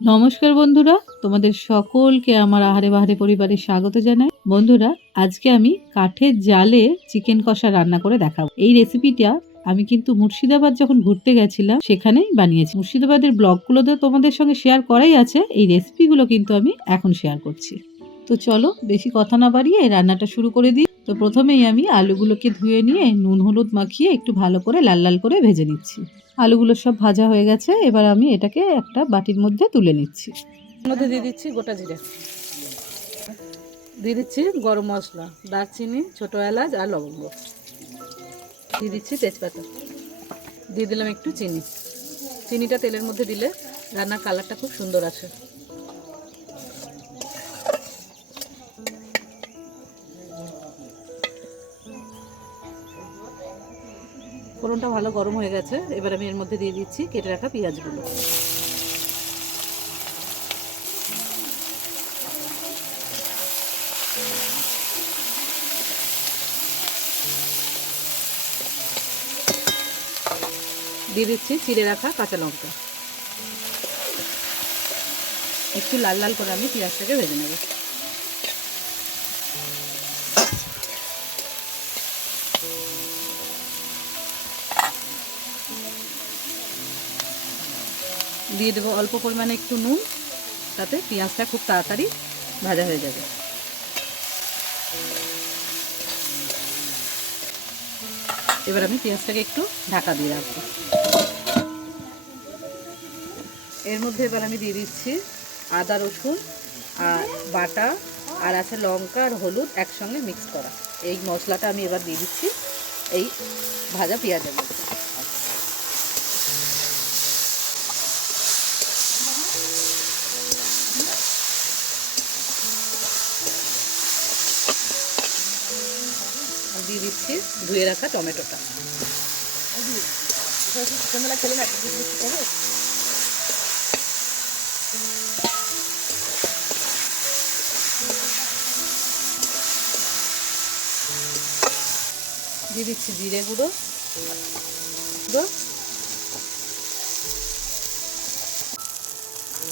নমস্কার বন্ধুরা, তোমাদের সকলকে আমার আহারে বাহারে পরিবারে স্বাগত জানাই। বন্ধুরা, আজকে আমি কাঠের জালে চিকেন কষা রান্না করে দেখাবো। এই রেসিপিটা আমি কিন্তু মুর্শিদাবাদ যখন ঘুরতে গেছিলাম, সেখানেই বানিয়েছি। মুর্শিদাবাদের ব্লগগুলোতে তোমাদের সঙ্গে শেয়ার করাই আছে, এই রেসিপিগুলো কিন্তু আমি এখন শেয়ার করছি। তো চলো বেশি কথা না বাড়িয়ে রান্নাটা শুরু করে দিই। তো প্রথমেই আমি আলুগুলোকে ধুয়ে নিয়ে নুন হলুদ মাখিয়ে একটু ভালো করে লাল লাল করে ভেজে নিচ্ছি। আলুগুলো সব ভাজা হয়ে গেছে, এবার আমি এটাকে একটা বাটির মধ্যে তুলে নিচ্ছি। মধ্যে দিয়ে দিচ্ছি গোটা জিরে। দিয়ে দিচ্ছি গরম মশলা, দারচিনি, ছোটো এলাচ আর লবঙ্গ। দিয়ে দিচ্ছি তেজপাতা। দিয়ে দিলাম একটু চিনি। চিনিটা তেলের মধ্যে দিলে রান্নার কালারটা খুব সুন্দর আছে ফোড়নটা ভালো গরম হয়ে গেছে। এবার আমি এর মধ্যে দিয়ে দিচ্ছি কেটে রাখা পেঁয়াজগুলো। দিয়ে দিচ্ছি চিড়ে রাখা কাঁচা লঙ্কা। একটু লাল লাল করে আমি পেঁয়াজটাকে ভেজে নেব। দিয়ে দেবো অল্প পরিমাণে একটু নুন, তাতে পেঁয়াজটা খুব তাড়াতাড়ি ভাজা হয়ে যাবে। এবার আমি পেঁয়াজটাকে একটু ঢাকা দিয়ে রাখব। এর মধ্যে এবার আমি দিয়ে দিচ্ছি আদা, রসুন আর বাটা, আর আছে লঙ্কা আর হলুদ একসঙ্গে মিক্স করা। এই মশলাটা আমি এবার দিয়ে দিচ্ছি এই ভাজা পেঁয়াজের মধ্যে। দিয়ে দিচ্ছি, ধুয়ে রাখা টমেটোটা। দিয়ে দিচ্ছি জিরে গুঁড়ো। গুঁড়ো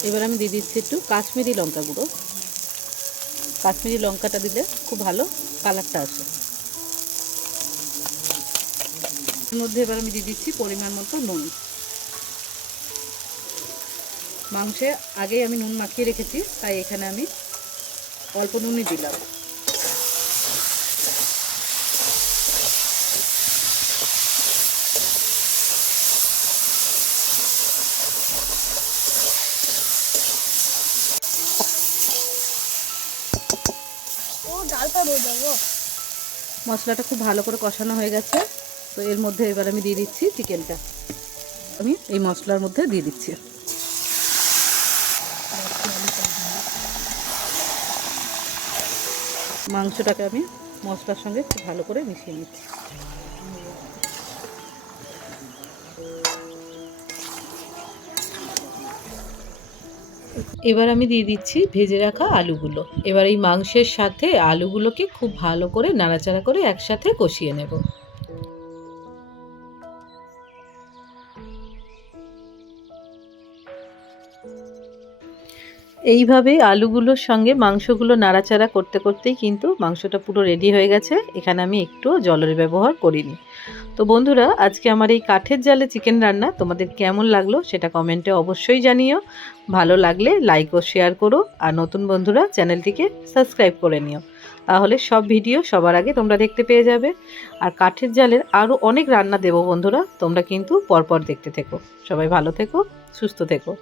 এবার আমি দিয়ে দিচ্ছি একটু কাশ্মীরি লঙ্কা গুঁড়ো। কাশ্মীরি লঙ্কাটা দিলে খুব ভালো কালারটা আসে। এর মধ্যে এবার আমি দিয়ে দিচ্ছি পরিমাণ মতো নুন। মাংসে আগেই আমি নুন মাখিয়ে রেখেছি তাই এখানে আমি অল্প নুনই দিলাম। মশলাটা খুব ভালো করে কষানো হয়ে গেছে। তো এর মধ্যে এবার আমি দিয়ে দিচ্ছি চিকেনটা। আমি এই মশলার মধ্যে দিয়ে দিচ্ছি। মাংসটাকে আমি মশলার সঙ্গে খুব ভালো করে মিশিয়ে নিচ্ছি। এবার আমি দিয়ে দিচ্ছি ভেজে রাখা আলুগুলো। এবার এই মাংসের সাথে আলুগুলোকে খুব ভালো করে নাড়াচাড়া করে একসাথে কষিয়ে নেব। এইভাবে আলুগুলোর সঙ্গে মাংসগুলো নাড়াচাড়া করতে করতেই কিন্তু মাংসটা পুরো রেডি হয়ে গেছে। এখানে আমি একটু জলের ব্যবহার করিনি। তো বন্ধুরা, আজকে আমার এই কাঠের জালে চিকেন রান্না তোমাদের কেমন লাগল সেটা কমেন্টে অবশ্যই জানিও। ভালো লাগলে লাইক ও শেয়ার করো আর নতুন বন্ধুরা চ্যানেলটিকে সাবস্ক্রাইব করে নিও। তাহলে সব ভিডিও সবার আগে তোমরা দেখতে পেয়ে যাবে। আর কাঠের জালের আরও অনেক রান্না দেবো বন্ধুরা, তোমরা কিন্তু পরপর দেখতে থেকো। সবাই ভালো থেকো, সুস্থ থেকো।